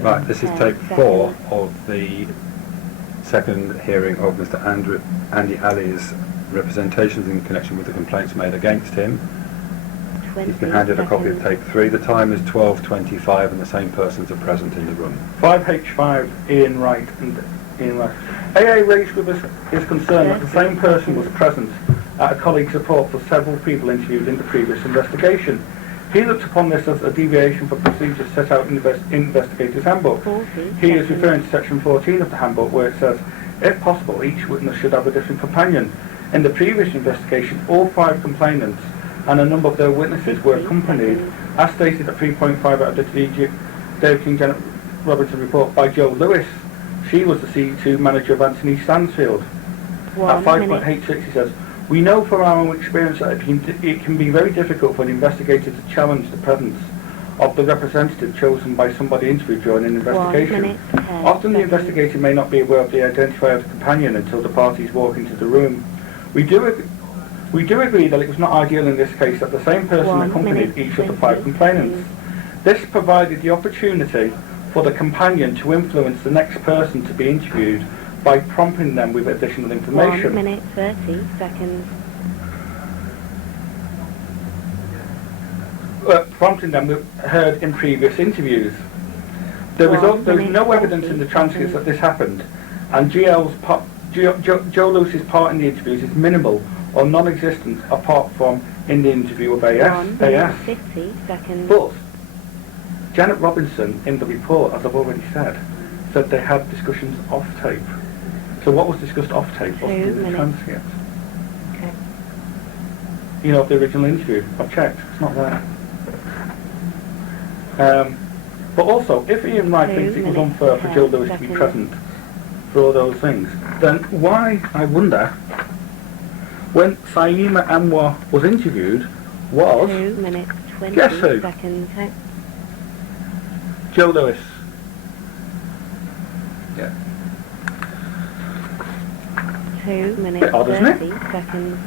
Right, this is tape 4 of the second hearing of Mr. Andi Ali's representations in connection with the complaints made against him. He's been handed a copy of tape 3. The time is 12:25 and the same persons are present in the room. 5H5, Ian Wright and Ian Wright. AA raised with us his concern that the same person was present at a colleague's report for several people interviewed in the previous investigation. He looked upon this as a deviation from procedures set out in the Investigator's Handbook. He is referring to section 14 of the handbook where it says, if possible, each witness should have a different companion. In the previous investigation, all 5 complainants and a number of their witnesses were accompanied, as stated at 3.5 out of the David King Janet Robinson report, by Joe Lewis. She was the C2 manager of Anthony Stansfield. At 5.86 he says, we know from our own experience that it can be very difficult for an investigator to challenge the presence of the representative chosen by somebody interviewed during an investigation. Often the investigator may not be aware of the identifier of the companion until the parties walk into the room. We do agree that it was not ideal in this case that the same person accompanied each of the 5 complainants. This provided the opportunity for the companion to influence the next person to be interviewed by prompting them with additional information. 1 minute 30 seconds. Prompting them with heard in previous interviews. There is no evidence in the transcripts that this happened, and Joe Lewis's part in the interviews is minimal or non-existent apart from in the interview of AS. 50 seconds. But Janet Robinson in the report, as I've already said they had discussions off tape. So what was discussed off tape wasn't in the transcript. Okay. You know, of the original interview. I've checked, it's not there. But also, if Ian Wright thinks it was unfair for Joe Lewis to be present for all those things, then why, I wonder, when Saima Anwar was interviewed, was 2 minutes 20 guess who? seconds. Joe Lewis. Yeah. 2 minutes Bit odd, isn't it? 30 seconds.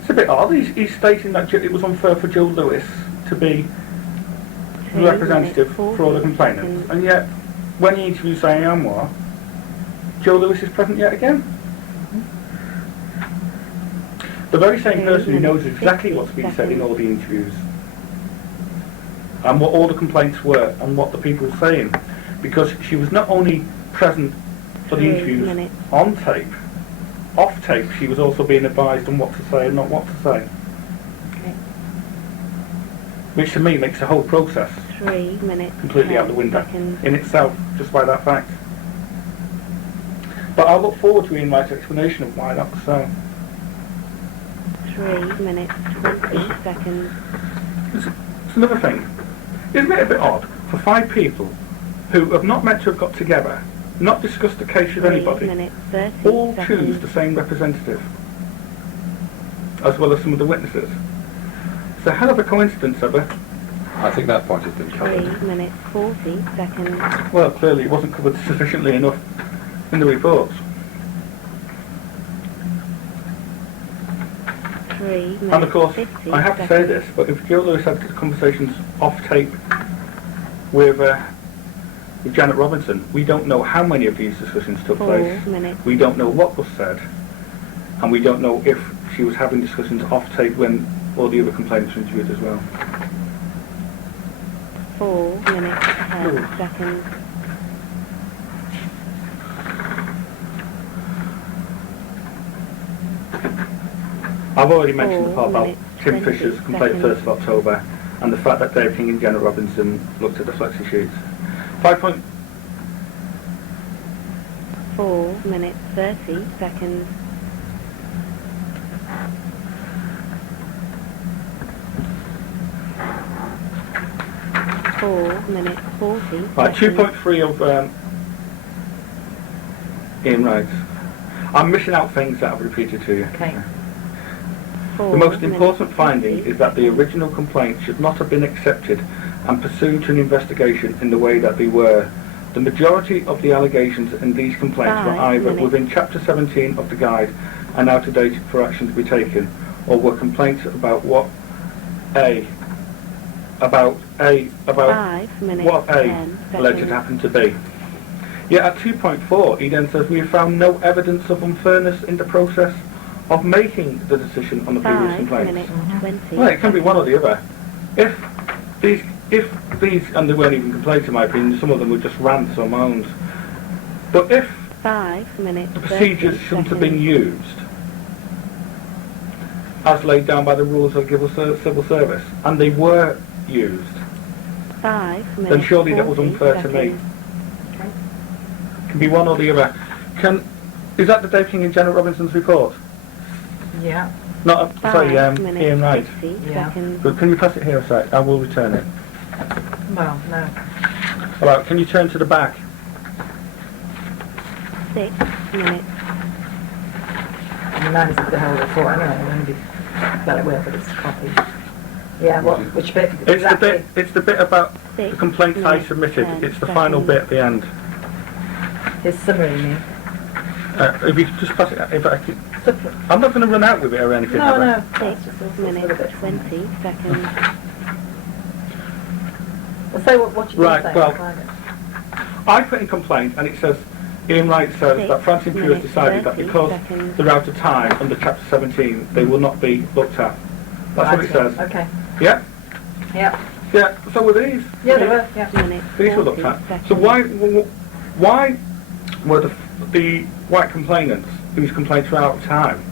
It's a bit odd. He's stating that it was unfair for Joe Lewis to be the representative for all the complainants, and yet when he interviews Saima Anwar, Joe Lewis is present yet again. The very same person who knows exactly what's been said in all the interviews and what all the complaints were and what the people were saying, because she was not only present for the interviews on tape, off tape she was also being advised on what to say and not what to say. Okay. Which to me makes the whole process 3 minutes completely out the window seconds. in itself, just by that fact. But I look forward to Ian Wright's explanation of why that was so. 3 minutes 20 seconds. It's another thing. Isn't it a bit odd for 5 people who have not meant to have got together, not discussed the case with anybody, all choose the same representative, as well as some of the witnesses? It's a hell of a coincidence, ever. I think that point has been covered. 3 minutes 40 seconds. Well, clearly it wasn't covered sufficiently enough in the reports. 3 minutes And of course, 50 I have to say this, but if Joe Lewis had conversations off tape with Janet Robinson, we don't know how many of these discussions took 4 place. minutes. We don't know what was said, and we don't know if she was having discussions off tape when all the other complainants were interviewed as well. 4 minutes 10 seconds. I've already mentioned the 4 part about minutes, Tim 20 Fisher's complaint seconds. 1st of October, and the fact that Dave King and Janet Robinson looked at the flexi sheets. 4 minutes 30 seconds. 4 minutes 40 Right, seconds. 2.3 of Ian Wright. I'm missing out things that I've repeated to you. Okay. The most important finding is that the original complaints should not have been accepted and pursued to an investigation in the way that they were. The majority of the allegations in these complaints were either within Chapter 17 of the Guide and out of date for action to be taken, or were complaints about what A. about 5 minutes, what A 10 alleged seconds. happened to B. Yet at 2.4, he then says, we have found no evidence of unfairness in the process of making the decision on the previous 5 complaints. minutes, 20 Well, it can be one or the other. If these, and they weren't even complaints in my opinion, some of them were just rants or moans. But if 5 minutes, the procedures 30 shouldn't have been seconds. used, as laid down by the rules of civil service, and they were used, 5 minutes, then surely that was 40 unfair to me. seconds. Okay. Can be one or the other. Is that the Dave King and Janet Robinson's report? Yeah. Not, 5 Ian minutes, Wright. 50 Yeah. seconds. But can you pass it here a sec? I will return it. Well, no. Alright, can you turn to the back? 6 minutes, I mean, mine is the whole report anyway. I'm going to be better with, but it's a copy. Yeah. What? Which bit? Exactly. It's the bit about 6 the complaints I minutes, submitted. 10 It's the final seconds. bit at the end. His summary, you mean? If you could just pass it, if I could, Supplement. I'm not going to run out with it or anything. No, am I? no. 6 minutes, 20 seconds. Well, say what you did Right, say. well- I'll find it. I put in complaint and it says, Ian Wright says 6 that Francine Pugh has minutes, decided that 30 because seconds. they're out of time under Chapter 17, they will not be looked at. That's what it says. Okay. Yeah? Yeah. Yeah, so were these. Yeah, they were. Yeah. Minutes, These were looked 40 at. seconds. So why were the white complainants whose complaints were out of time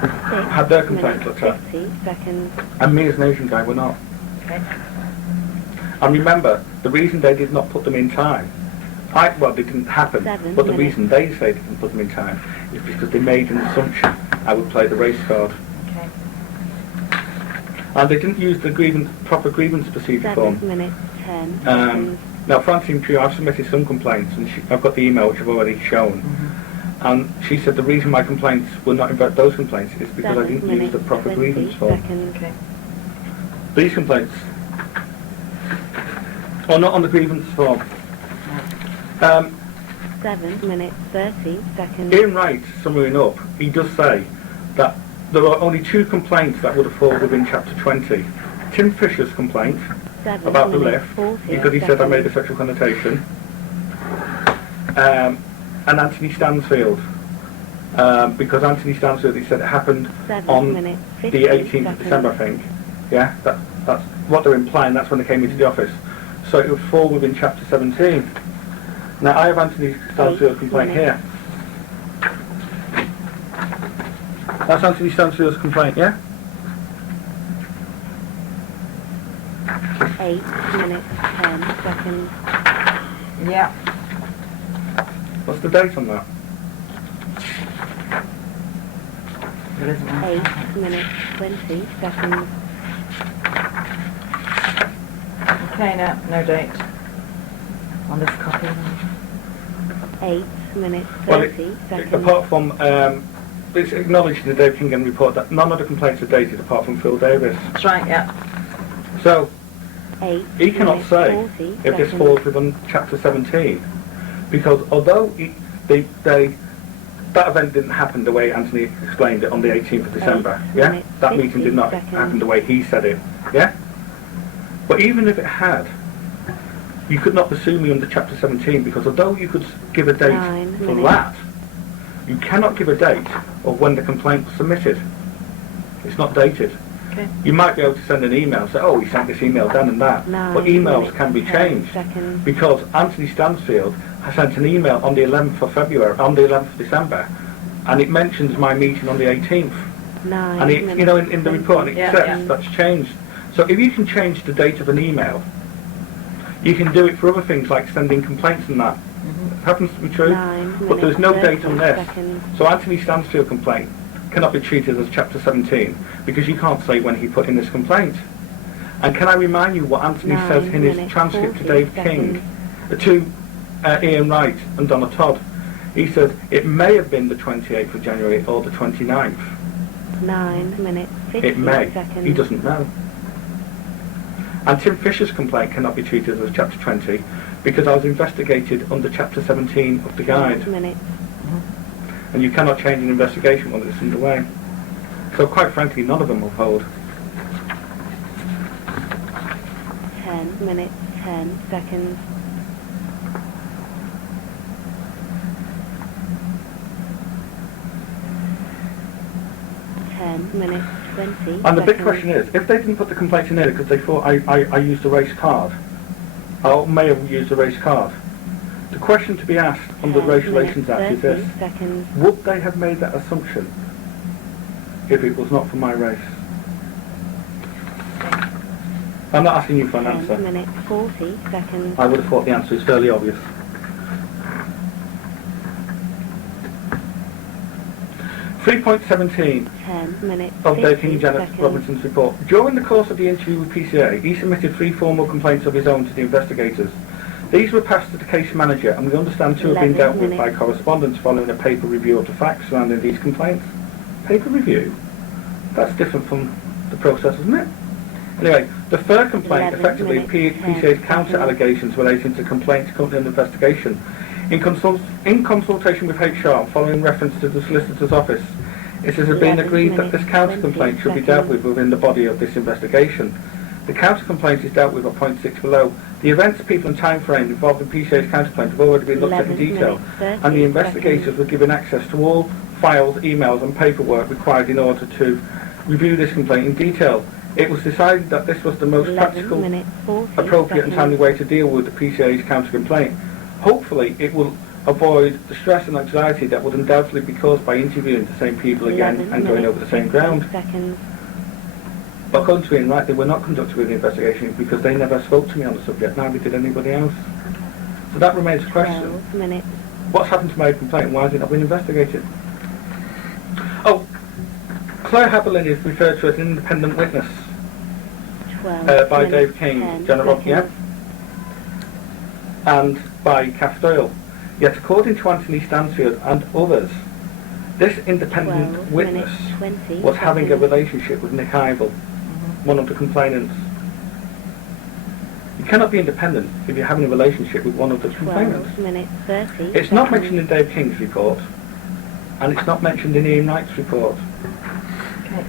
6 had their complaints minutes, looked at, 50 seconds. and me as an Asian guy were not? Okay. And remember, the reason they did not put them in time, well, they didn't happen, 7 but the minutes. reason they say they didn't put them in time is because they made an assumption I would play the race card. Okay. And they didn't use the proper grievance procedure 7 form. minutes, 10 seconds. Now, Francine Pugh, I've submitted some complaints, and I've got the email which I've already shown. And she said the reason my complaints were not in fact those complaints is because I 7 didn't use minutes, the proper 20 grievance form. seconds. Okay. These complaints are not on the grievance form. 7 minutes, 30 seconds. Ian Wright, summing up, he does say that there are only 2 complaints that would have fallen within Chapter 20. Tim Fisher's complaint 7 about the minutes, lift, 40 because he said I made a seconds. sexual connotation, and Anthony Stansfield, because Anthony Stansfield, he said it happened 7 on minutes, the 50 18th of seconds. December, I think. Yeah, that's what they're implying, that's when they came into the office. So it would fall within Chapter 17. Now, I have Anthony Stansfield's complaint here. That's Anthony Stansfield's complaint, yeah? 8 minutes, 10 seconds. Yeah. What's the date on that? There isn't one. 8 minutes, 20 seconds. Okay, no date on this copy. 8 minutes, Well, 30 seconds. apart from, it's acknowledged in the Dave Kingham report that none of the complaints are dated apart from Phil Davis. That's right. Yeah. So, 8 he cannot minutes, say 40 if this seconds. falls within Chapter 17, because although that event didn't happen the way Anthony explained it on the 18th of December, 8 yeah? minutes, That meeting 50 did not seconds. happen the way he said it, yeah? But even if it had, you could not pursue me under Chapter 17, because although you could give a date 9 for minutes. that, you cannot give a date of when the complaint was submitted. It's not dated. Okay. You might be able to send an email and say, oh, he sent this email then and that. 9 But emails minutes, can be 10 changed. seconds. Because Anthony Stansfield has sent an email on the 11th of February, on the 11th of December, and it mentions my meeting on the 18th. 9 And it, minutes, you know, in the report, it 20 Yeah, says yeah. that's changed. So if you can change the date of an email, you can do it for other things like sending complaints and that. It happens to be true. 9 But there's no minutes, date on 30 this. seconds. So Anthony Stansfield complaint cannot be treated as Chapter 17 because you can't say when he put in this complaint. And can I remind you what Anthony 9 says in his minutes, transcript to 40 Dave seconds. King, to Ian Wright and Donna Todd? He says it may have been the 28th of January or the 29th. 9 minutes, 50 It may. seconds. He doesn't know. And Tim Fisher's complaint cannot be treated as Chapter 20 because I was investigated under Chapter 17 of the 8 guide. minutes. And you cannot change an investigation when it's underway. So quite frankly, none of them will hold. 10 minutes, 10 seconds. 10 minutes, 20 And the big seconds. question is, if they didn't put the complaint in there because they thought I used a race card, or may have used a race card, the question to be asked under the 10 Race minutes, Relations Act is 30 this: seconds. would they have made that assumption if it was not for my race? I'm not asking you for an 10 answer. minutes, 40 seconds. I would have thought the answer is fairly obvious. 3.17 10 minutes, of 50 Dave King and Janet seconds. Robinson's report. During the course of the interview with PCA, he submitted 3 formal complaints of his own to the investigators. These were passed to the case manager, and we understand 2 have been 11 dealt with by minutes. correspondence following a paper review of the facts surrounding these complaints. Paper review? That's different from the process, isn't it? Anyway, the third complaint 11 effectively minutes, 10 PCA's counter seconds. allegations relating to complaints currently under investigation. In consultation with HR, following reference to the solicitor's office, it has been 11 agreed that this minutes, counter complaint 20 should be dealt seconds. with within the body of this investigation. The counter complaint is dealt with at point 6 below. The events, people and time frame involved in PCA's counter complaint have already been looked at in 11 detail, minutes, 30 and the investigators seconds. were given access to all files, emails and paperwork required in order to review this complaint in detail. It was decided that this was the most 11 practical, minutes, 40 appropriate and seconds. timely way to deal with the PCA's counter complaint. Hopefully it will avoid the stress and anxiety that would undoubtedly be caused by interviewing the same people again 11 and going minutes, over the same 50 ground. seconds. But according to Ian Wright, they were not conducted with the investigation because they never spoke to me on the subject, neither did anybody else. So that remains a question. 12 minutes. What's happened to my complaint and why has it not been investigated? Oh, Claire Haberlin is referred to as an independent witness 12 by minutes, Dave King, 10 Janet Robinsson, seconds. and by Kath Doyle. Yet according to Anthony Stansfield and others, this independent 12 witness minutes, 20 was having a seconds. relationship with Nick Ivel, one of the complainants. You cannot be independent if you're having a relationship with one of the complainants. 12 minutes, 30 It's not seconds. mentioned in Dave King's report, and it's not mentioned in Ian Wright's report. Okay.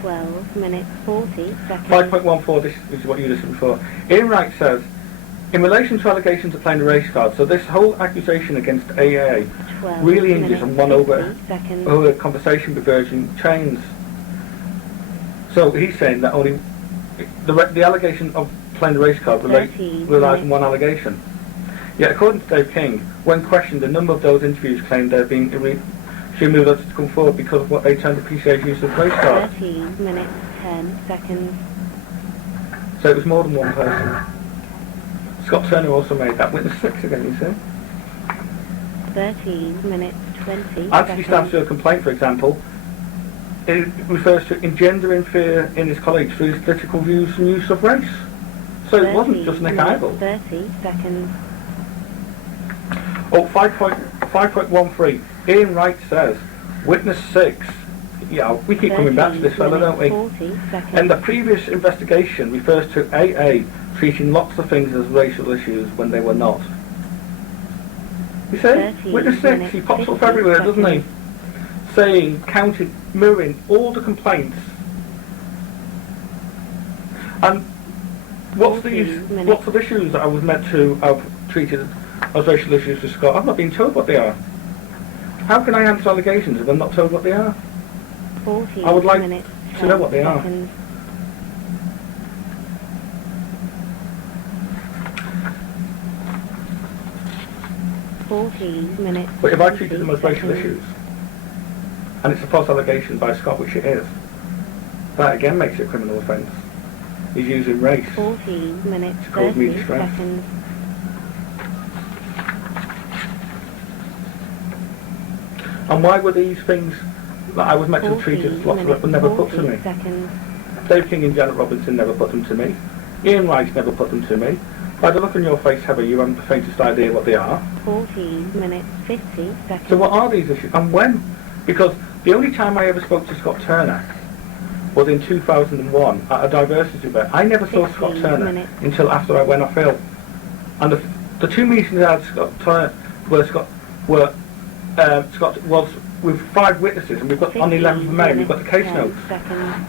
12 minutes, 40 seconds. 5.14, this is what you listened for. Ian Wright says, in relation to allegations of playing a race card, so this whole accusation against AA 12 really hinges minutes, on one 50 seconds. over conversation with Virgin Chains. So he's saying that only the allegation of playing the race card 13 relies on minutes. one allegation. Yet according to Dave King, when questioned, a number of those interviews claimed they're being extremely reluctant to come forward because of what they termed the PCA's use of race cards. 13 minutes, 10 seconds. So it was more than one person. Scott Turner also made that. Witness 6 again, you see. 13 minutes, 20 Anthony seconds. Stansfield's complaint, for example, it refers to engendering fear in his colleagues through his political views and use of race. So it wasn't just Nick 13 Ivel. minutes, 30 seconds. Oh, 5.13. Ian Wright says, witness 6. Yeah, we keep coming back to this 13 fella, don't we? minutes, 40 seconds. And the previous investigation refers to AA treating lots of things as racial issues when they were not. You see? 13 Witness 6, he pops up 50 everywhere, doesn't he? seconds. Saying, counting, mirroring all the complaints. And what's 14 minutes. lots of issues that I was meant to have treated as racial issues with Scott? I've not been told what they are. How can I answer allegations if I'm not told what they are? 14 I would like minutes, to know what they 10 are. seconds. Minutes, But if I treated 50 them as racial seconds. issues, and it's a false allegation by Scott, which it is, that again makes it a criminal offence. He's using race. 14 minutes, To cause me 30 distress. seconds. And why were these things that I was meant to have treated as 14 lots minutes, were never put to 40 me? seconds. Dave King and Janet Robinson never put them to me. Ian Wright never put them to me. By the look on your face, Heather, you haven't the faintest idea what they are. 14 minutes, 50 seconds. So what are these issues, and when? Because the only time I ever spoke to Scott Turner was in 2001 at a diversity event. I never saw Scott 15 Turner minutes. until after I went off ill. And the two meetings I had Scott Turner where Scott was with 5 witnesses, and we've got on the 11th of May, we've got the case 10 notes. seconds.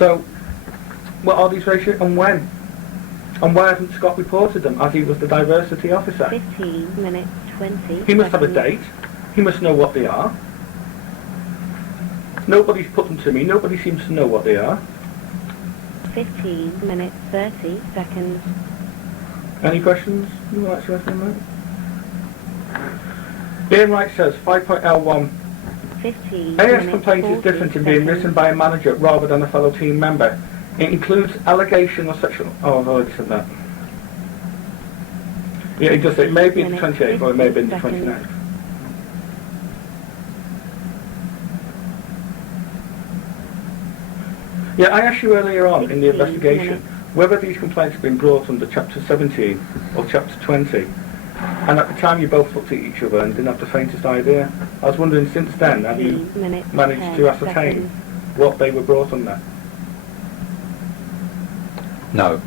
So what are these ratios and when? And why hasn't Scott reported them as he was the diversity officer? 15 minutes 20 He must have a seconds. date. He must know what they are. Nobody's put them to me. Nobody seems to know what they are. 15 minutes 30 seconds. Any questions? You want to ask anything, mate? Ian Wright says 5.L1. 15 AS minutes complaint is 40 different in being seconds. written by a manager rather than a fellow team member. It includes allegation of sexual... Oh, I've already said that. Yeah, it does. It may be the 28th or it may have been the 29th. Yeah, I asked you earlier on in the 16 investigation minutes. whether these complaints have been brought under Chapter 17 or Chapter 20. And at the time you both looked at each other and didn't have the faintest idea. I was wondering, since then, have you 15 minutes, managed 10 to ascertain seconds. what they were brought under? No.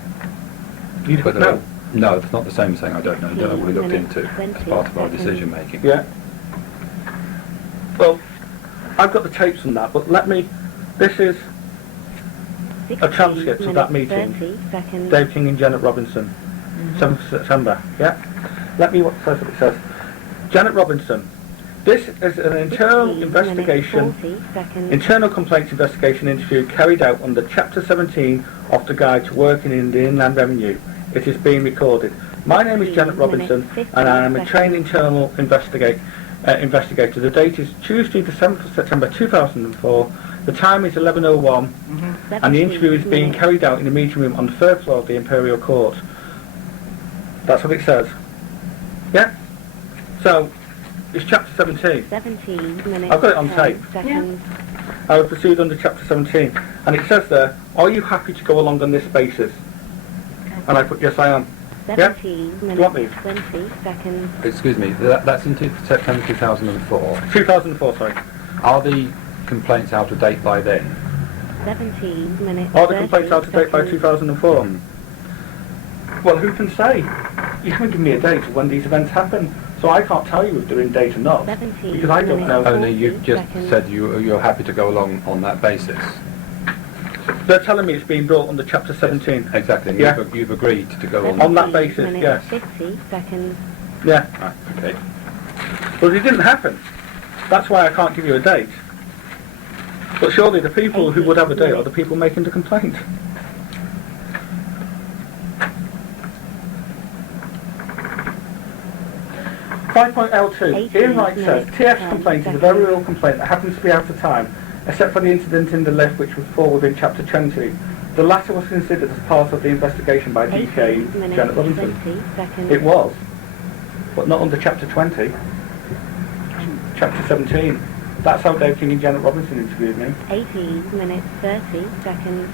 You But don't know? no, it's not the same as saying I don't know. Don't know what we looked 15 into as 20 part of our seconds. decision making. Yeah. Well, I've got the tapes on that, but let me... This is 16 transcript of that minutes, meeting. 30 seconds. Dave King and Janet Robinson, 7th of September, yeah? Let me what it says. Janet Robinson, this is an internal 16 investigation, minutes, 40 seconds. internal complaints investigation interview carried out under Chapter 17 of the Guide to Working in the Inland Revenue. It is being recorded. My name is Janet 16 Robinson minutes, and I am a 50 trained internal investigator. The date is Tuesday the 7th of September 2004. The time is 11:01 and the interview is 17 being minutes. carried out in the meeting room on the 3rd floor of the Imperial Court. That's what it says. Yeah? So, it's Chapter 17. 17 minutes. I've got it on 10 tape. Seconds. I will proceed under Chapter 17. And it says there, are you happy to go along on this basis? And I put, yes I am. 17 you want minutes. 20 seconds. Excuse me, that's in September 2004. 2004, sorry. Are the complaints out of date by then? 17 minutes. Are the complaints out of date by 30 2004? Mhm. Well, who can say? You haven't given me a date of when these events happen, so I can't tell you if they're in date or not. 17 Because I don't know. minutes. Only you've just 40 seconds. said you're happy to go along on that basis. They're telling me it's being brought under Chapter 17. Exactly, and Yeah. you've agreed to go along. On that 17 basis, minutes, yes. 50 seconds. Yeah. Right, okay. But it didn't happen. That's why I can't give you a date. But surely the people who would have a date are the people making the complaint. .L2. Ian Wright says, TF's complaint is a very real complaint that happens to be out of time, except for the incident in the lift which would fall within Chapter 20. The latter was considered as part of the investigation by 18 DK minutes, Janet Robinson. 20 seconds. It was, but not under Chapter 20. Chapter 17. That's how Dave King and Janet Robinson interviewed me. 18 minutes, 30 seconds.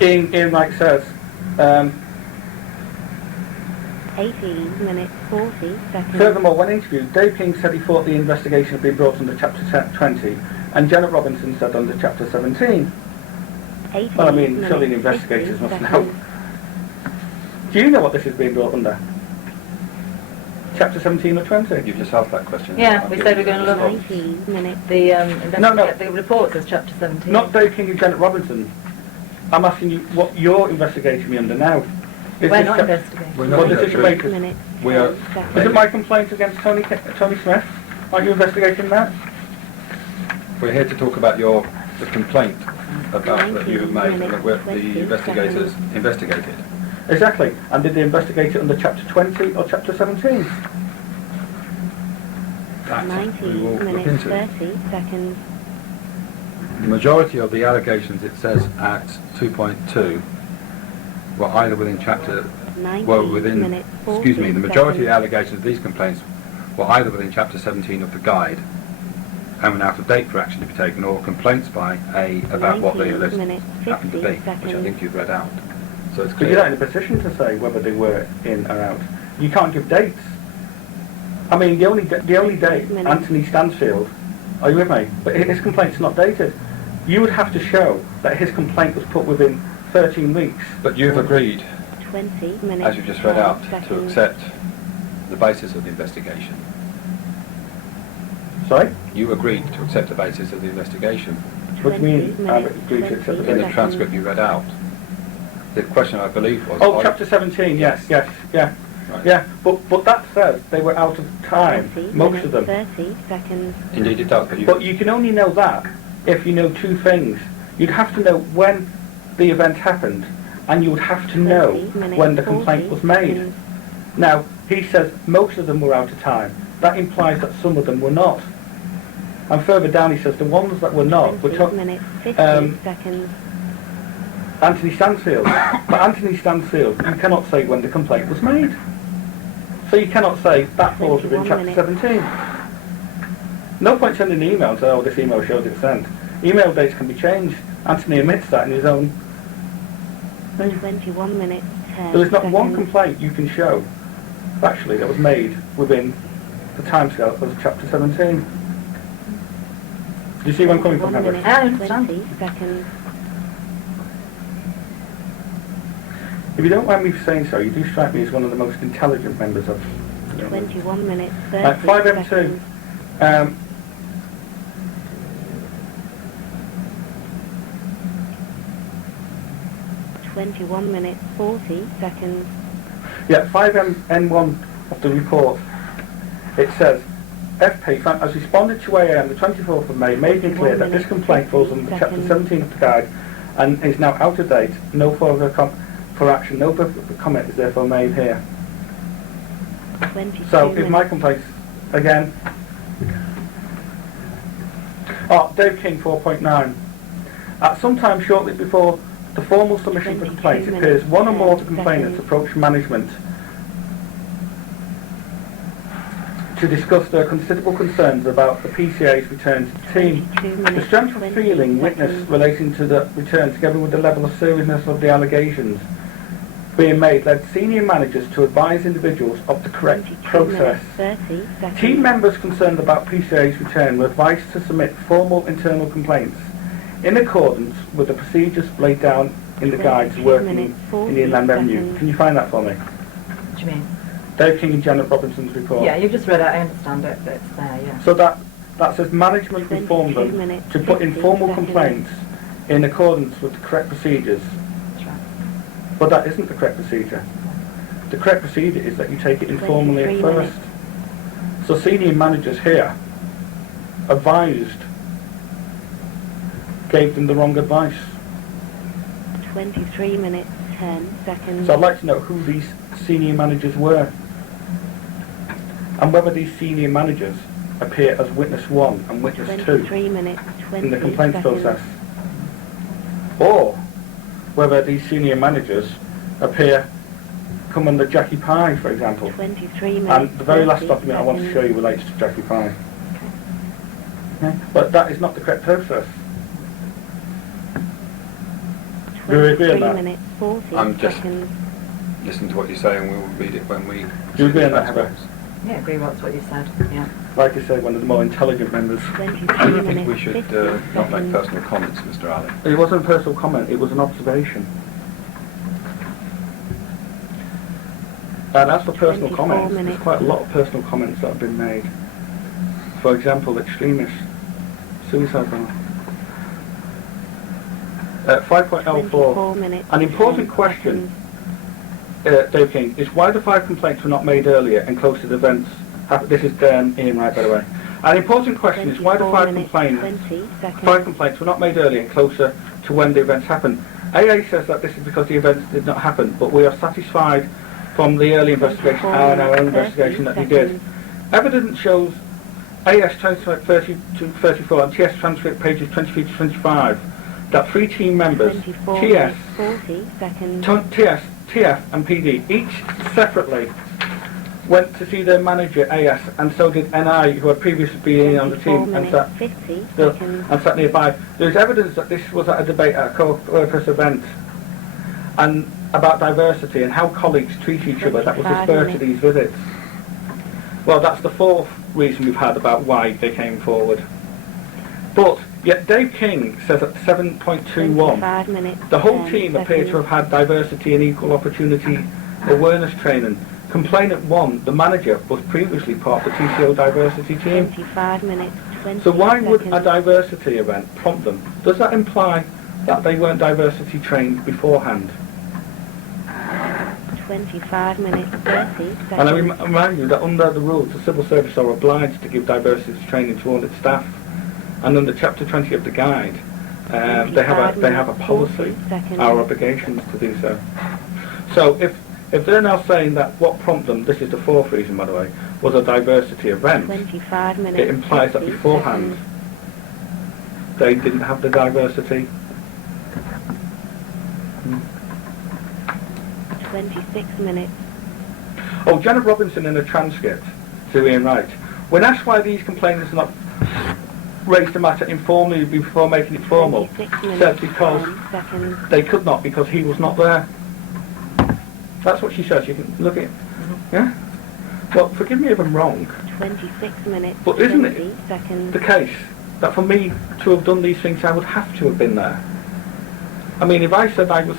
Ian Wright says, 18 minutes, 40 seconds. furthermore, when interviewed, Dave King said he thought the investigation had been brought under Chapter 20, and Janet Robinson said under Chapter 17. 18 Well, I mean, minutes, surely the investigators 50 must know. seconds. Do you know what this is being brought under? Chapter 17 or 20? You've just asked that question. Yeah, I'll we give said you we're going to the look response. 19 minutes. The No. the report says Chapter 17. Not Dave King and Janet Robinson. I'm asking you what you're investigating me under now. Is We're this not chap- investigating. We're What not decision investigating. makers? Minutes, We are- 10 seconds. Is it my complaint against Tony Smith? Are you investigating that? We're here to talk about the complaint about that you have made and that the investigators investigated. Exactly. And did they investigate it under Chapter 20 or Chapter 17? That we 19 will look minutes, into. 30 seconds. The majority of the allegations, it says at 2.2, were either within chapter, 19 within, minutes, 40 excuse me, the majority of the seconds. allegations of these complaints were either within chapter 17 of the guide and were out of date for action to be taken, or complaints by A about what they 19 minutes, happened to be, 50 which I seconds. think you've read out. So it's But clear. you're not in a position to say whether they were in or out. You can't give dates. I mean, the only date, Minutes. Anthony Stansfield, are you with me? But his complaint's not dated. You would have to show that his complaint was put within 13 weeks. But you've agreed, 20 minutes, as you've just read 12 out, to seconds. accept the basis of the investigation. Sorry? You agreed to accept the basis of the investigation. What do you mean? 20 minutes, Agree to accept the 20 date? In the transcript you read out, the question, I believe, was... Oh, chapter 17, yes, yeah. Right. Yeah, but that says they were out of time, 30 most of them. minutes, 30 seconds. Indeed it does, But you can only know that if you know two things. You'd have to know when the event happened, and you would have to know 30 minutes, when the complaint 40 was made. seconds. Now, he says most of them were out of time. That implies that some of them were not. And further down he says the ones that were not were 20 minutes, 50 seconds. Anthony Stansfield. But Anthony Stansfield, you cannot say when the complaint was made. So you cannot say that falls within 21 chapter minutes. 17. No point sending an email and say, oh, this email shows it's sent. Email dates can be changed. Anthony admits that in his own thing. 21 minutes, 10 There is not one seconds. complaint you can show, factually, that was made within the timescale of chapter 17. Do you see where I'm coming from, 1 Heather? minute, I understand. 20 seconds. If you don't mind me saying so, you do strike me as one of the most intelligent members of... 21 minutes, 30 5M2. seconds. Um, 21 minutes, 40 seconds. yeah, 5N1 of the report, it says, FP has responded to AA on the 24th of May, making clear that this complaint falls under chapter 17 of the guide and is now out of date. No further for action, no further comment is therefore made here. 22 So, if minutes. my complaints, again... Oh, Dave King 4.9. At some time shortly before the formal submission for 22 complaints, it appears minutes, one or more of the 10 complainants seconds. approach management to discuss their considerable concerns about the PCA's return to the team. 22 The minutes, strength of 20 feeling witnessed seconds. relating to the return, together with the level of seriousness of the allegations being made, led senior managers to advise individuals of the correct 22 process. minutes, 30 seconds. Team members concerned about PCA's return were advised to submit formal internal complaints in accordance with the procedures laid down in the guide to 22 working minutes, in 40 the Inland Revenue. seconds. Can you find that for me? What do you mean? Dave King and Janet Robinson's report. Yeah, you've just read it, I understand it, but it's there, yeah. So that says management 22 informed them minutes, to put in 50 formal seconds. complaints in accordance with the correct procedures. That's right. But that isn't the correct procedure. The correct procedure is that you take it informally at 23 first. So senior managers here advised, gave them the wrong advice. 23 minutes, 10 seconds. So I'd like to know who these senior managers were, and whether these senior managers appear as witness 1 and witness 2 23 minutes, 20 in the complaint seconds. process, or whether these senior managers appear come under Jackie Pye, for example. 23 minutes, And the very last 30 document I want to seconds. show you relates to Jackie Pye. Okay. But that is not the correct process. Do we agree on 23 that? minutes, 40 I'm just- seconds. Listen to what you say and we will read it when we... Do you agree on that, Heather? Yeah, I agree with what you said, yeah. Like I said, one of the more intelligent members. 23 I minutes, think we should 50 not make seconds. personal comments, Mr. Alley. It wasn't a personal comment, it was an observation. And as for personal 24 comments, there's minutes. quite a lot of personal comments that have been made. For example, extremist suicide bomber. 5.04. 24 minutes, An important 10 question, seconds. Dave King, is why the 5 complaints were not made earlier and closer to events. This is Ian Wright, by the way. An important question is why the 24 5 minutes, complaints 20 seconds. 5 complaints were not made earlier and closer to when the events happened. AA says that this is because the events did not happen, but we are satisfied from the early investigation 24 and our own minutes, investigation 30 that they did. seconds. Evidence shows AS transcript 30 to 34 and TS transcript pages 23 to 25 that 3 team members, 24 TS, minutes, 40 seconds. TS, TF and PD, each separately went to see their manager AS, and so did NI, who had previously been in on the 24 team and minutes, sat 50 still, seconds. and sat nearby. There is evidence that this was at a debate at a co-workers event and about diversity and how colleagues treat each other that was 25 referred to minutes. these visits. Well, that's the 4th reason we've had about why they came forward. But yet Dave King says at 7.21 25 minutes, the whole 10 team appear to seconds. have had diversity and equal opportunity awareness training. Complainant 1, the manager, was previously part of the TCO diversity team. 25 minutes, 20 So why would a seconds. diversity event prompt them? Does that imply that they weren't diversity trained beforehand? 25 minutes, 30 seconds. And I remind you that under the rules, the civil service are obliged to give diversity training to all its staff. And under Chapter 20 of the guide, they have a policy, 40 seconds. our obligations to do so. So if they're now saying that what prompted them, this is the fourth reason by the way, was a diversity event, 25 minutes, it implies that 50 beforehand seconds. they didn't have the diversity. 26 minutes. Oh, Janet Robinson in a transcript to Ian Wright, when asked why these complainants not raised the matter informally before making it formal, 26 minutes, said because 10 seconds. they could not because he was not there. That's what she says. You can look at it. Yeah? Well, forgive me if I'm wrong, 26 minutes, but isn't 20 it seconds. the case that for me to have done these things I would have to have been there? I mean, if I said I was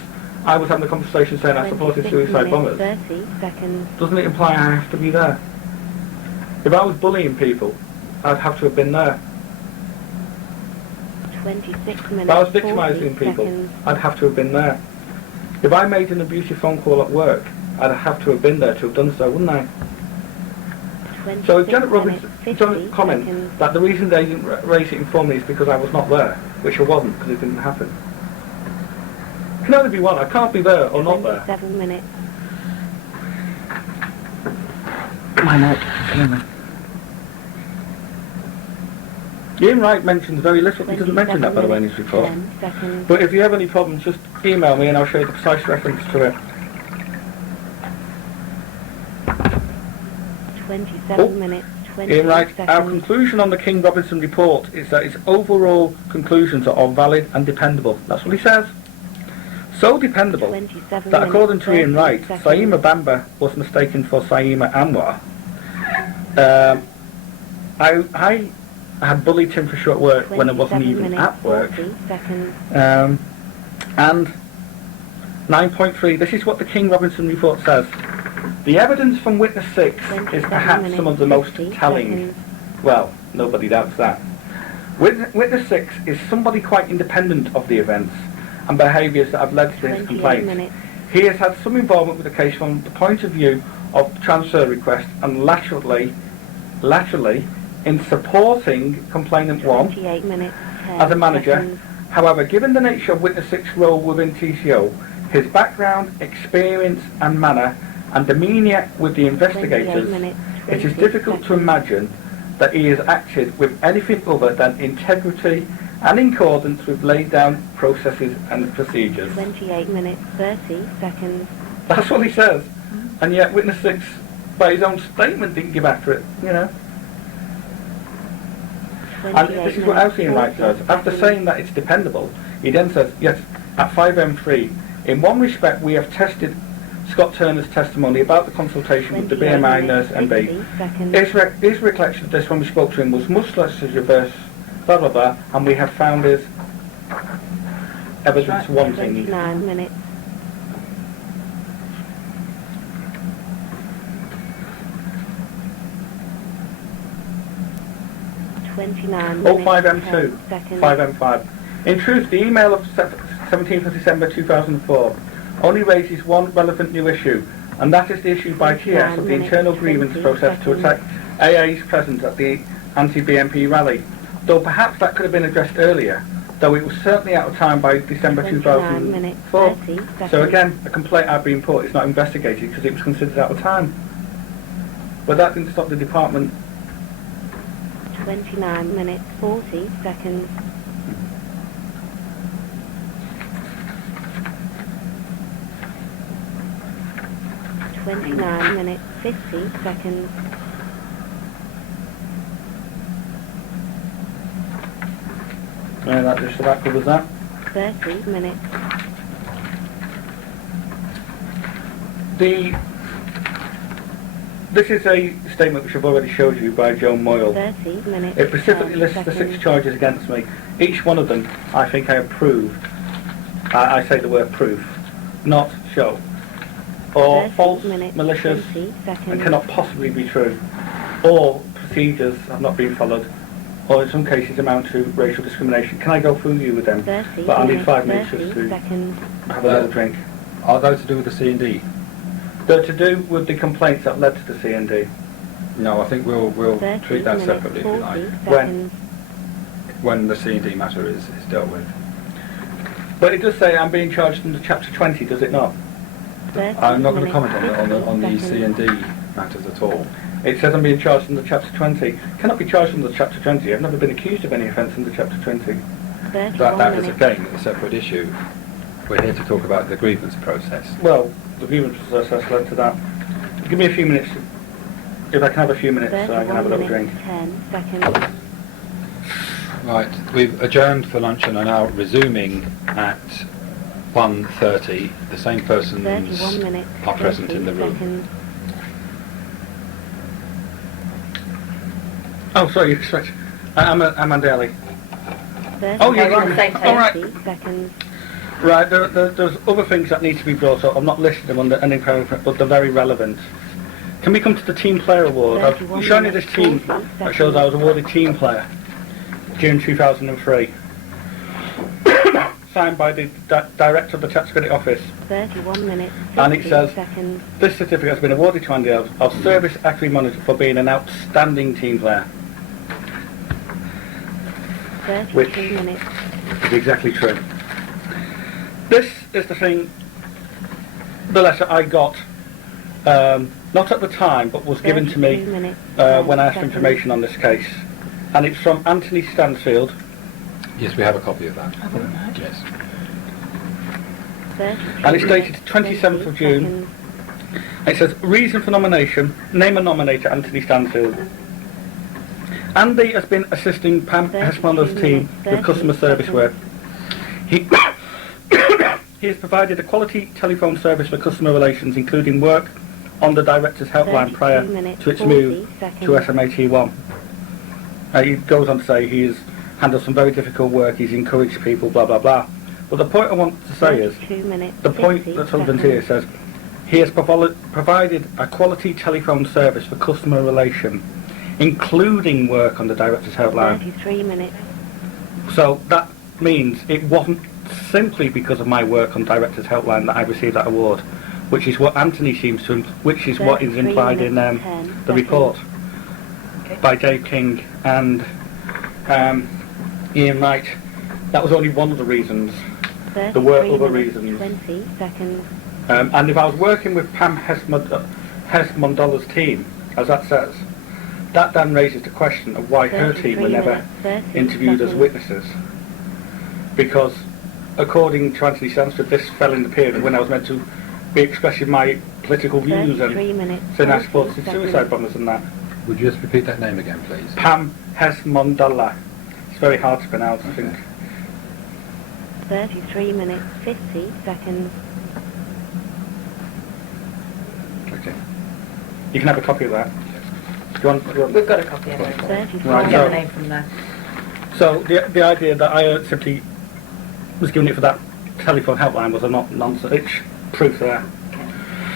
having a conversation saying I supported 26 suicide minutes, bombers, 30 seconds. doesn't it imply I have to be there? If I was bullying people, I'd have to have been there. 26 minutes, If I was 40 victimising people, seconds. I'd have to have been there. If I made an abusive phone call at work, I'd have to have been there to have done so, wouldn't I? 26 So if Janet minutes, Robinson 50 comment seconds. that the reason they didn't raise it informally is because I was not there, which I wasn't because it didn't happen. It can only be one. I can't be there or not there. 27 minutes. My note. Ian Wright mentions very little. He doesn't mention that, by the way, in his report. 10 seconds. But if you have any problems, just email me and I'll show you the precise reference to it. 27 Oh, minutes, 20 Ian Wright, our seconds. conclusion on the King Robinson report is that its overall conclusions are all valid and dependable. That's what he says. So dependable 27 that according to minutes, Ian Wright, 30 Saima seconds. Bamba was mistaken for Saima Anwar. I had bullied him for short work when I wasn't 27 even minutes, at work. 40 seconds. And 9.3, this is what the King Robinson report says. The evidence from witness 6 is 27 perhaps some of the most 50 telling. seconds. Well, nobody doubts that. Witness 6 is somebody quite independent of the events and behaviours that have led to this 28 complaint. minutes. He has had some involvement with the case from the point of view of the transfer request and laterally in supporting complainant 1 28 minutes, 10 as a manager. seconds. However, given the nature of witness 6's role within TCO, his background, experience and manner and demeanour with the 28 investigators, minutes, it is 20 difficult to seconds. imagine that he has acted with anything other than integrity and in accordance with laid down processes and procedures. 28 minutes, 30 seconds. That's what he says. And yet witness 6, by his own statement, didn't give after it, you know. And 28 this is what else Ian Wright 40 says. After seconds. saying that it's dependable, he then says, yes, at 5M3, in one respect we have tested Scott Turner's testimony about the consultation with the 28 BMI minutes, nurse MB. 50 seconds. His recollection of this when we spoke to him was much less as reverse, blah blah blah, and we have found his evidence wanting. 29 minutes. Oh, 5M2, 5M2, 5M5. In truth, the email of 17th of December 2004 only raises one relevant new issue, and that is the issue by TS of the internal grievance process to attack AA's presence at the anti-BNP rally. Though perhaps that could have been addressed earlier, though it was certainly out of time by December 29 minutes, 2004. 30 seconds. So again, a complaint I've been put is not investigated because it was considered out of time. But that didn't stop the department. 29 minutes, 40 seconds. Twenty-nine minutes, 50 seconds. Yeah, that just about covers that. 30 minutes. This is a statement which I've already showed you by Joan Moyle. 30 minutes. It specifically 30 lists the seconds. 6 charges against me. Each one of them, I think I have proved. I say the word proof, not show. Or 30 false, minutes, malicious, 20 seconds. and cannot possibly be true. Or procedures have not been followed. or in some cases amount to racial discrimination. Can I go through you with them? 30 But I need minutes, 5 minutes 30 just to seconds. have a little drink. Are those to do with the C&D? They're to do with the complaints that led to the C&D. No, I think we'll 30 treat that minutes, separately if you 40 like, seconds. when the C&D matter is dealt with. But it does say I'm being charged under Chapter 20, does it not? 30 I'm not going to minutes, comment on the 50 seconds. C&D matters at all. It says I'm being charged under Chapter 20. Cannot be charged under Chapter 20. I've never been accused of any offence under Chapter 20. 31 That is minutes. again a separate issue. We're here to talk about the grievance process. Well, the grievance process led to that. Give me a few minutes. If I can have a few minutes, so I can have a 31 little drink. minutes, 10 seconds. Right, we've adjourned for lunch and are now resuming at 1:30. The same persons 31 minutes, are present in the 30 room. seconds. Oh, sorry, you stretch. I'm Andi. 30 Oh, yeah, Okay, we're on the same All right. 30 seconds. Right, there's other things that need to be brought up. I'm not listing them on any paragraph, but they're very relevant. Can we come to the Team Player Award? I've 31 shown you this minutes, team 40 that shows I was awarded Team Player, June 2003. Signed by the Director of the Tax Credit Office. 31 minutes, 50 And it says, seconds. this certificate has been awarded to Andi of Service Equity Monitor for being an outstanding team player. 32 Which- minutes. It's exactly true. This is the thing, the letter I got, not at the time, but was given to 32 me minutes, when I asked for 10 information on this case. And it's from Anthony Stansfield. Yes, we have a copy of that. Yes. 33 And it's dated minutes, 27th of 20 June. seconds. It says, reason for nomination, name a nominator, Anthony Stansfield. Andy has been assisting Pam 32 Hesmonder's team minutes, with customer 30 service seconds. work. He has provided a quality telephone service for customer relations, including work on the Director's helpline 32 prior minutes, to its 40 move seconds. to SMAT1. He goes on to say he has handled some very difficult work, he's encouraged people, blah, blah, blah. But the point I want to say is, 32 minutes, the point 50 that's relevant seconds. here says, he has provided a quality telephone service for customer relation, including work on the Director's helpline. 33 minutes. So that means it wasn't simply because of my work on Director's Helpline that I received that award, which is what Anthony seems to, which is what is 33 implied in minutes, 10 the seconds. report Okay. by Dave King and Ian Wright. That was only one of the reasons. There were 33 other minutes, reasons. 20 seconds. And if I was working with Pam Hesmonder's team, as that says, that then raises the question of why her team were 33 never minutes, 30 interviewed as seconds. witnesses. Because according to Anthony Stansford, this fell in the period when I was meant to be expressing my political views 33 and minutes, saying I 30 supported seconds. suicide bombers and that. Would you just repeat that name again, please? Pam Hesmonderla. It's very hard to pronounce, I think. 33 minutes, 50 seconds. Okay. You can have a copy of that. Do you want? We've got a copy of it. 34 Right, I'll so- get the minutes. name from there. So the idea that I simply was giving it for that telephone helpline was a nonsense. It's proof there.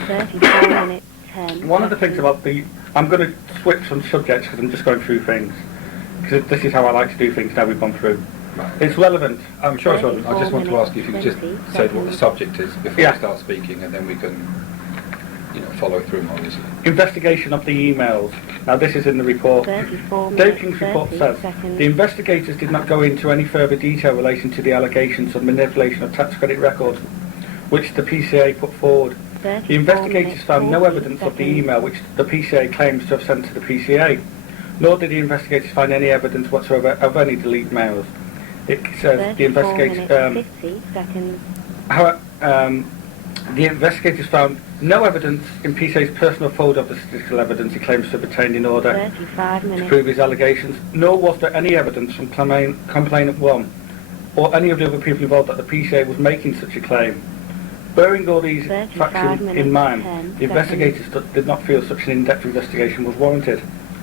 34 minutes, 10 One of the things seconds. about I'm going to switch some subjects because I'm just going through things. Because this is how I like to do things now we've gone through. Right. It's relevant. I'm sure it's relevant. I just want to ask you if you could just 20 say what the seconds. subject is before Yeah. you start speaking, and then we can, follow through more easily. Investigation of the emails. Now this is in the report. 34 Dave minutes, King's report 30 says, seconds. the investigators did not go into any further detail relating to the allegations of manipulation of tax credit records, which the PCA put forward. 34 The investigators minutes, found no 40 evidence of the seconds. email which the PCA claims to have sent to the PCA, nor did the investigators find any evidence whatsoever of any delete mails. It says 34 the investigators, minutes, 50 seconds. the investigators found no evidence in PCA's personal folder of the statistical evidence he claims to have obtained in order 35 to minutes. prove his allegations, nor was there any evidence from complainant 1 or any of the other people involved that the PCA was making such a claim. Bearing all these 35 facts in minutes, mind, 10 the investigators did not feel such an in-depth investigation was warranted.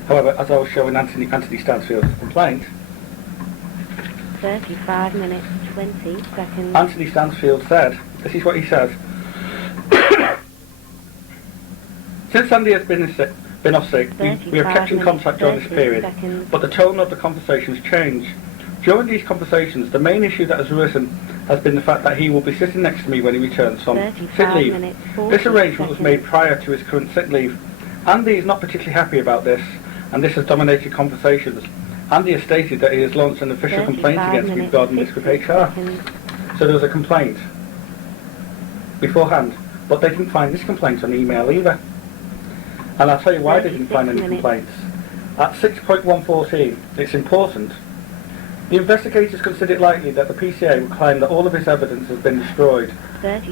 However, as I was showing Anthony Stansfield's complaint, 35 minutes, 20 seconds. Anthony Stansfield said, this is what he says, since Andy has been been off sick. We have kept in contact during this period, but the tone of the conversations changed. During these conversations, the main issue that has arisen has been the fact that he will be sitting next to me when he returns from sick leave. This arrangement was made prior to his current sick leave. Andy is not particularly happy about this, and this has dominated conversations. Andy has stated that he has launched an official complaint against me regarding this with HR. So there was a complaint beforehand, but they didn't find this complaint on email either. And I'll tell you why they didn't find any complaints. At 6.114, it's important. The investigators consider it likely that the PCA will claim that all of his evidence has been destroyed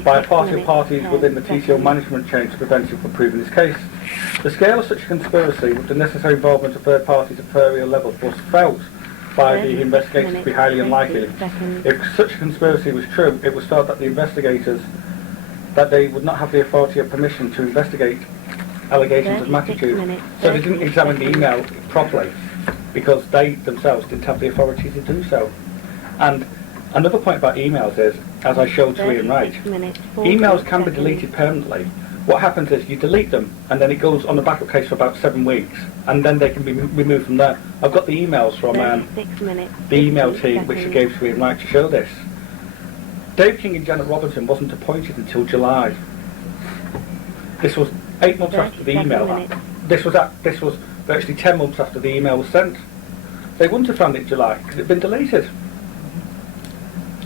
by a party or parties within the TCO management chain to prevent him from proving his case. The scale of such a conspiracy with the necessary involvement of third parties at various levels was felt by the investigators to be highly unlikely. If such a conspiracy was true, it was felt that the investigators that they would not have the authority or permission to investigate allegations of magnitude. So they didn't examine the email properly because they themselves didn't have the authority to do so. And another point about emails is, as I showed to Ian Wright, emails can be deleted permanently. What happens is you delete them and then it goes on the backup case for about 7 weeks and then they can be removed from there. I've got the emails from the email team which I gave to Ian Wright to show this. Dave King and Janet Robinson wasn't appointed until July. This was 8 months after the email. This was virtually 10 months after the email was sent. They wouldn't have found it in July because it had been deleted.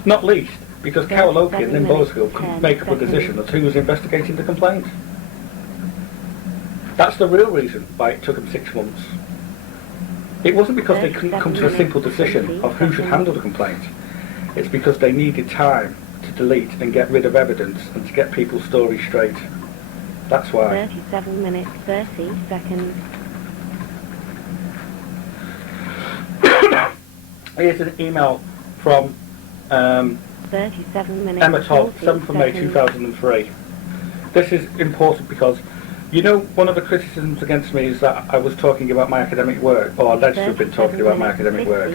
Not least because Carol Oakley and Lynn Bosgill couldn't make up a decision as to who was investigating the complaint. That's the real reason why it took them 6 months. It wasn't because they couldn't come to a simple decision of who should handle the complaint. It's because they needed time to delete and get rid of evidence and to get people's stories straight. That's why. 37 minutes, 30 seconds. Here's an email from 37 minutes, Emma Todd, 7th of May 2003. This is important because, you know, one of the criticisms against me is that I was talking about my academic work, or alleged to have been talking about my academic work,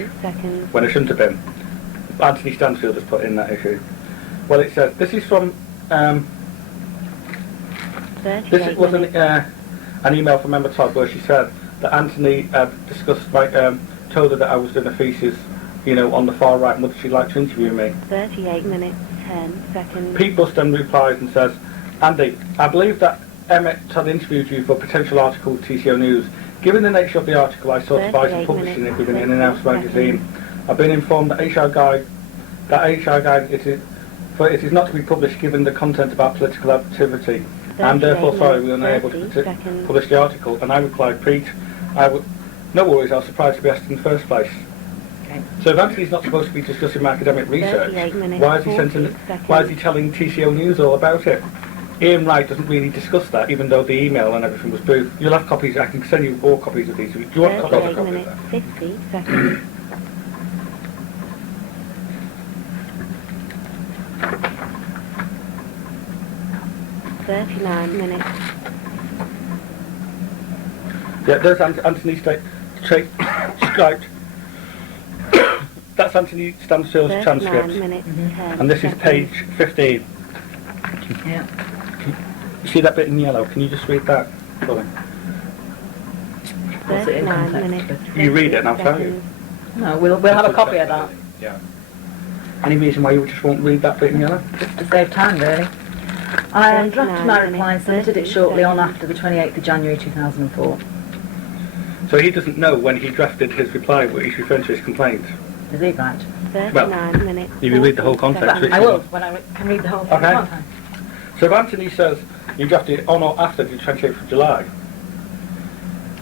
when I shouldn't have been. Anthony Stansfield has put in that issue. Well, it says, this is from, this was an email from Emma Todd where she said that Anthony discussed, told her that I was doing a thesis, you know, on the far right, and would she like to interview me? 38 minutes, 10 seconds. Pete Buston replies and says, Andy, I believe that Emmett had interviewed you for a potential article with TCO News. Given the nature of the article, I sought advice in publishing it within an in-house magazine. I've been informed that HR Guide it is not to be published given the content about political activity. I'm therefore sorry we were unable to publish the article. And I replied, Pete, no worries, I was surprised to be asked in the first place. Okay. So if Anthony's not supposed to be discussing my academic research, why is he telling TCO News all about it? Ian Wright doesn't really discuss that, even though the email and everything was proved. You'll have copies, I can send you all copies of these. Do you want a copy of that? 50 seconds. $39. Yeah, there's Anthony Striped. That's Anthony Stansfield's transcript. And this is page 15. Yeah. You see that bit in yellow? Can you just read that for me? What's it in context? You read it and I'll tell you. No, we'll have a copy of that. Yeah. Any reason why you just won't read that bit in yellow? Just to save time, really. I drafted my reply and submitted it shortly on after the 28th of January 2004. So he doesn't know when he drafted his reply what he's referring to his complaint. Is he right? 39 minutes. You can read the whole context. I will, when I can read the whole thing. Okay. Can't I? So if Anthony says you drafted it on or after the 28th of July,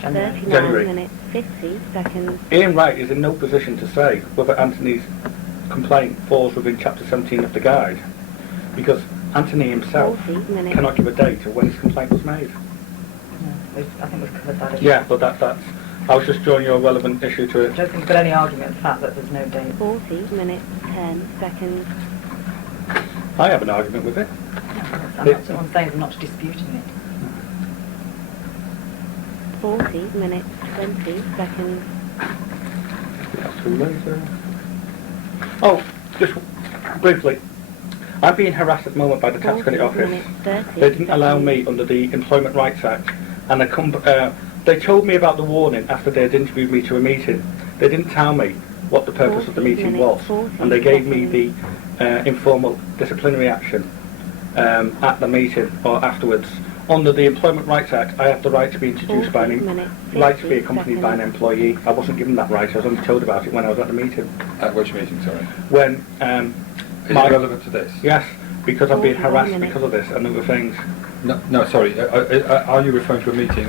39 January. minutes, 50 seconds. Ian Wright is in no position to say whether Anthony's complaint falls within Chapter 17 of the guide, because Anthony himself 40 minutes. cannot give a date of when his complaint was made. Yeah, I think we've covered that issue. Yeah, but that's... I was just drawing your relevant issue to I it. don't think we've got any argument with the fact that there's no date. 40 minutes, 10 seconds. I have an argument with it. I'm not saying I'm not disputing it. 40 minutes, 20 seconds. That's too late. Oh, just briefly. I'm being harassed at the moment by the Tax Credit Office. They didn't allow me under the Employment Rights Act, and They told me about the warning after they had interviewed me to a meeting. They didn't tell me what the purpose of the 40 meeting was, minutes, 40 and they gave me the seconds. informal disciplinary action at the meeting or afterwards. Under the Employment Rights Act, I have the right to be introduced by 40 minutes, right to be 50 accompanied by an seconds. employee. I wasn't given that right. I was only told about it when I was at the meeting. At which meeting, sorry? When Is my- it relevant to this? yes, because I'm being 41 harassed minutes. because of this and other things. No, sorry. Are you referring to a meeting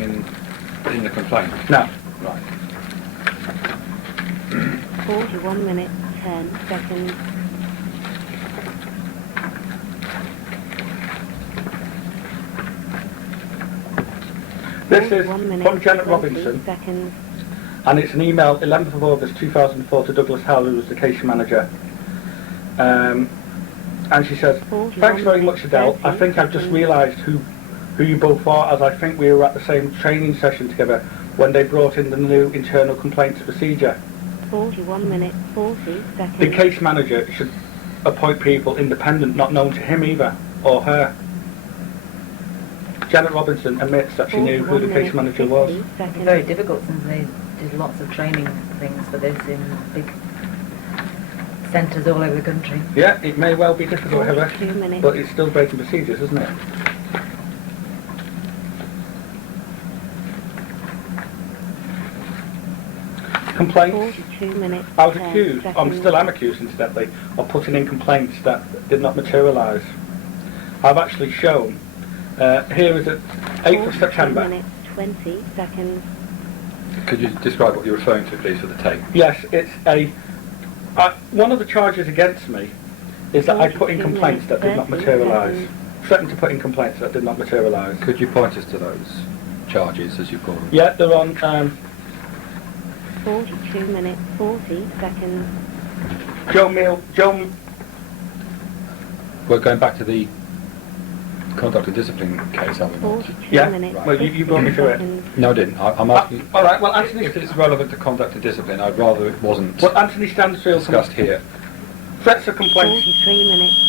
in the complaint? No. Right. 41 minutes, 10 seconds. This is 41 minutes, from Janet 20 Robinson, seconds. and it's an email 11th of August 2004 to Douglas Howell, who was the case manager. And she says, 41 thanks very much, minutes, Adele. I 30 think I've just seconds. realised who you both are, as I think we were at the same training session together when they brought in the new internal complaints procedure. 41 minutes, 40 seconds. The case manager should appoint people independent, not known to him either, or her. Janet Robinson admits that she knew who the 41 case minutes, manager was. 50 It's seconds. very difficult since they did lots of training things for this in big centres all over the country. Yeah, it may well be difficult, Heather, 42 minutes. but it's still breaking procedures, isn't it? Complaints. 42 minutes, I was 10 accused, seconds. still am accused incidentally, of putting in complaints that did not materialise. I've actually shown, here is it, 8th of 42 September. minutes, 20 seconds. Could you describe what you're referring to, please, for the tape? Yes, it's one of the charges against me is that I put in 42 complaints that did not minutes, 30 materialise. seconds. Threatened to put in complaints that did not materialise. Could you point us to those charges, as you call them? Yeah, they're on, 42 minutes, 40 seconds. Joe, We're going back to the conduct and discipline case, are we not? 42 Yeah, minutes, right. well, you brought me to it. seconds. No, I didn't. I'm asking... all right, well, Anthony, If it's relevant to conduct and discipline, I'd rather it wasn't well, Anthony Stansfield discussed here. threats of complaints. 43 minutes,